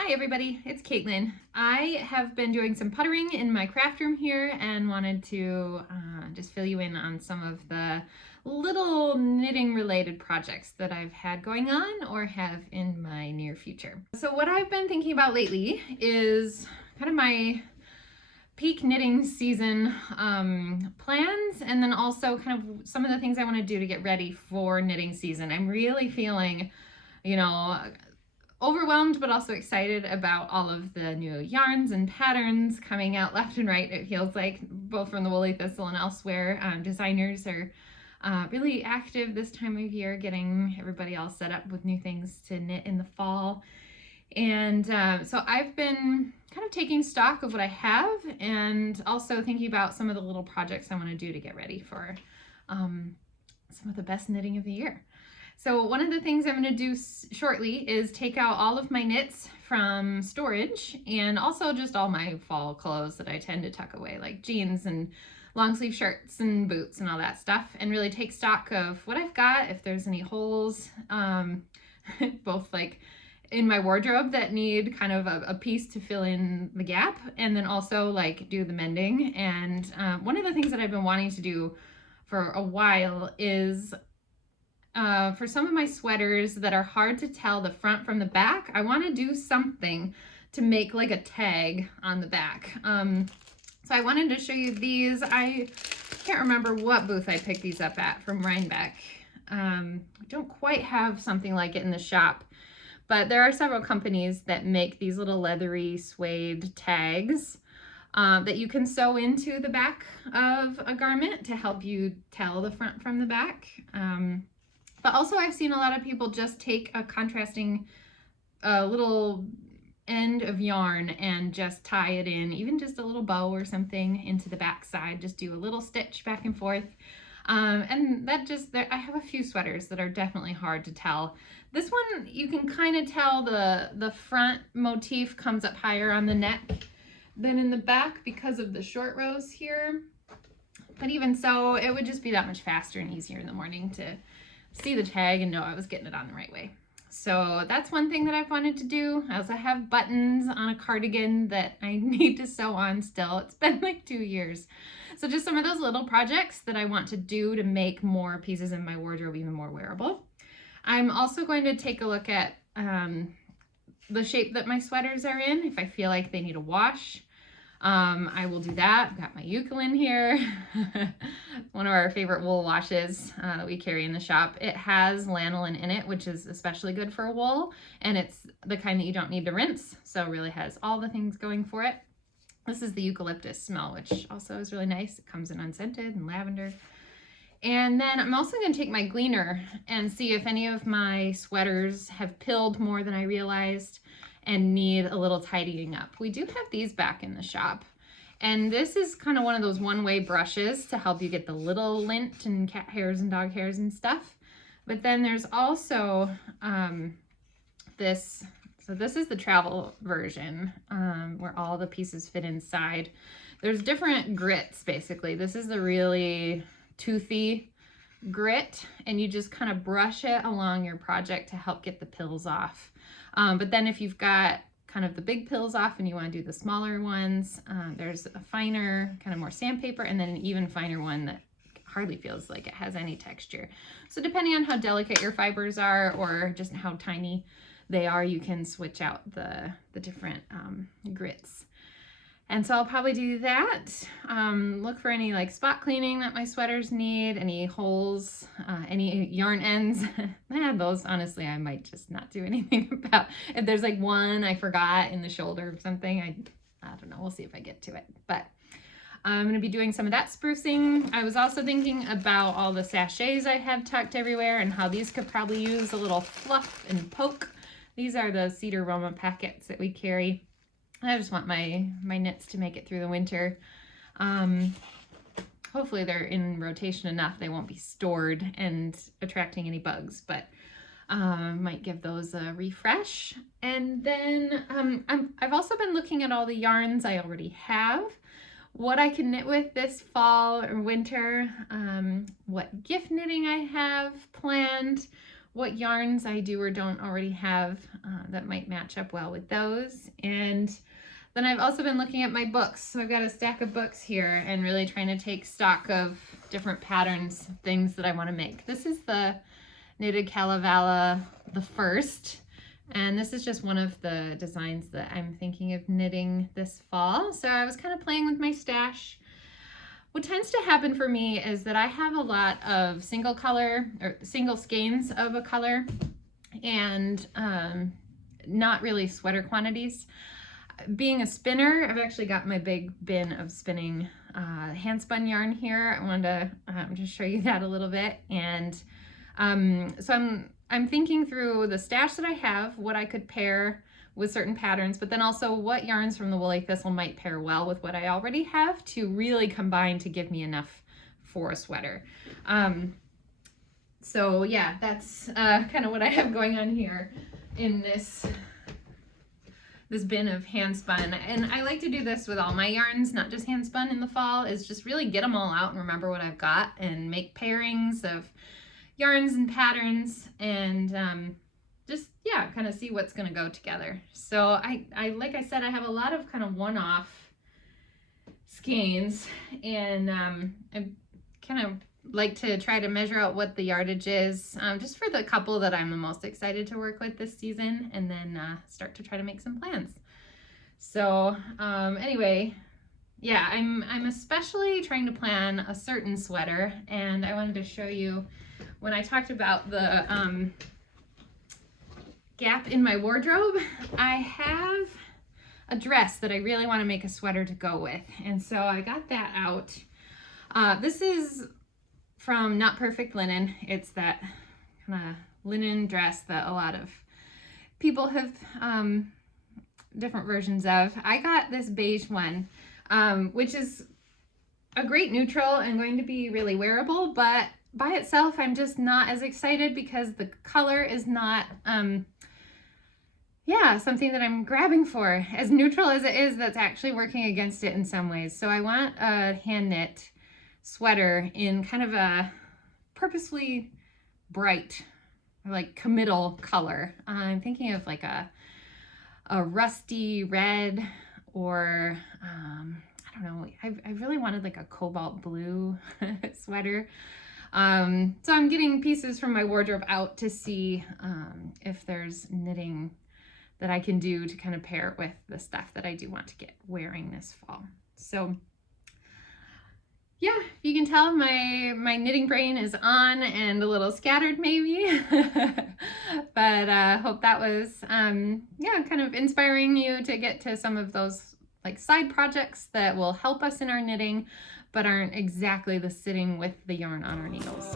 Hi everybody, it's Caitlin. I have been doing some puttering in my craft room here and wanted to just fill you in on some of the little knitting related projects that I've had going on or have in my near future. So what I've been thinking about lately is kind of my peak knitting season plans, and then also kind of some of the things I want to do to get ready for knitting season. I'm really feeling, overwhelmed but also excited about all of the new yarns and patterns coming out left and right. It feels like both from the Woolly Thistle and elsewhere. Designers are really active this time of year, getting everybody all set up with new things to knit in the fall. And so I've been kind of taking stock of what I have and also thinking about some of the little projects I want to do to get ready for some of the best knitting of the year. So one of the things I'm going to do shortly is take out all of my knits from storage and also just all my fall clothes that I tend to tuck away, like jeans and long sleeve shirts and boots and all that stuff, and really take stock of what I've got, if there's any holes, both like in my wardrobe that need kind of a piece to fill in the gap, and then also like do the mending. And one of the things that I've been wanting to do for a while is for some of my sweaters that are hard to tell the front from the back, I want to do something to make like a tag on the back. So I wanted to show you these. I can't remember what booth I picked these up at from Rhinebeck. I don't quite have something like it in the shop, but there are several companies that make these little leathery suede tags that you can sew into the back of a garment to help you tell the front from the back. But also I've seen a lot of people just take a contrasting little end of yarn and just tie it in, even just a little bow or something into the back side. Just do a little stitch back and forth. And that just, I have a few sweaters that are definitely hard to tell. This one, you can kind of tell the front motif comes up higher on the neck than in the back because of the short rows here. But even so, it would just be that much faster and easier in the morning to see the tag and know I was getting it on the right way. So that's one thing that I've wanted to do. I also have buttons on a cardigan that I need to sew on still. It's been like 2 years. So just some of those little projects that I want to do to make more pieces in my wardrobe even more wearable. I'm also going to take a look at the shape that my sweaters are in. If I feel like they need a wash, I will do that. I've got my Eucalyptus here. One of our favorite wool washes that we carry in the shop. It has lanolin in it, which is especially good for wool, and it's the kind that you don't need to rinse, so it really has all the things going for it. This is the eucalyptus smell, which also is really nice. It comes in unscented and lavender. And then I'm also going to take my gleaner and see if any of my sweaters have pilled more than I realized and need a little tidying up. We do have these back in the shop. And this is kind of one of those one-way brushes to help you get the little lint and cat hairs and dog hairs and stuff. But then there's also this. So this is the travel version where all the pieces fit inside. There's different grits, basically. This is the really toothy grit, and you just kind of brush it along your project to help get the pills off. But then if you've got kind of the big pills off and you want to do the smaller ones, there's a finer, kind of more sandpaper, and then an even finer one that hardly feels like it has any texture. So depending on how delicate your fibers are or just how tiny they are, you can switch out the different grits. And so I'll probably do that. Look for any like spot cleaning that my sweaters need, any holes, any yarn ends. Those honestly I might just not do anything about. If there's like one I forgot in the shoulder or something, I don't know, we'll see if I get to it. But I'm going to be doing some of that sprucing. I was also thinking about all the sachets I have tucked everywhere and how these could probably use a little fluff and poke. These are the Cedar Roma packets that we carry. I just want my knits to make it through the winter. Hopefully they're in rotation enough they won't be stored and attracting any bugs, but might give those a refresh. And then I've also been looking at all the yarns I already have, what I can knit with this fall or winter, what gift knitting I have planned, what yarns I do or don't already have that might match up well with those. And then I've also been looking at my books. So I've got a stack of books here and really trying to take stock of different patterns, things that I want to make. This is the Knitted Kalevala the first. And this is just one of the designs that I'm thinking of knitting this fall. So I was kind of playing with my stash. What tends to happen for me is that I have a lot of single color or single skeins of a color and not really sweater quantities. Being a spinner, I've actually got my big bin of spinning hand spun yarn here. I wanted to just show you that a little bit. And so I'm thinking through the stash that I have, what I could pair with certain patterns, but then also what yarns from the Woolly Thistle might pair well with what I already have to really combine to give me enough for a sweater. So yeah, that's kind of what I have going on here in this bin of hand spun. And I like to do this with all my yarns, not just hand spun in the fall, is just really get them all out and remember what I've got and make pairings of yarns and patterns and just, yeah, kind of see what's going to go together. So I like I said, I have a lot of kind of one-off skeins, and I kind of like to try to measure out what the yardage is just for the couple that I'm the most excited to work with this season, and then start to try to make some plans. So anyway, yeah, I'm especially trying to plan a certain sweater, and I wanted to show you when I talked about the gap in my wardrobe. I have a dress that I really want to make a sweater to go with, and so I got that out. This is from Not Perfect Linen. It's that kind of linen dress that a lot of people have different versions of. I got this beige one, which is a great neutral and going to be really wearable, but by itself I'm just not as excited because the color is not something that I'm grabbing for. As neutral as it is, that's actually working against it in some ways. So I want a hand knit sweater in kind of a purposefully bright, like committal color. I'm thinking of like a rusty red, or I don't know, I really wanted like a cobalt blue sweater. So I'm getting pieces from my wardrobe out to see if there's knitting that I can do to kind of pair it with the stuff that I do want to get wearing this fall. So yeah, you can tell my knitting brain is on and a little scattered maybe, but hope that was kind of inspiring you to get to some of those like side projects that will help us in our knitting, but aren't exactly the sitting with the yarn on our needles.